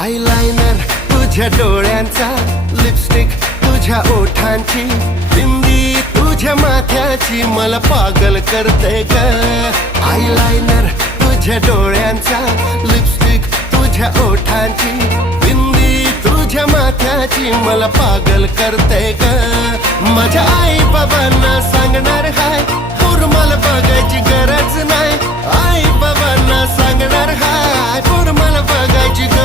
Eyeliner तुझ्या डोळ्यांचा, lipstick तुझ्या ओठांची, बिंदी तुझ्या माथ्याची मला पागल करते ग. आयलाइनर तुझ्या डोळ्यांचा, लिपस्टिक तुझ्या ओठांची, बिंदी तुझ्या माथ्याची मला पागल करते ग. माझ्या आई बाबांना सांगणार हाय, पूर मला बघायची गरज नाही. आई बाबांना सांगणार हाय, पूर मला बघायची गरज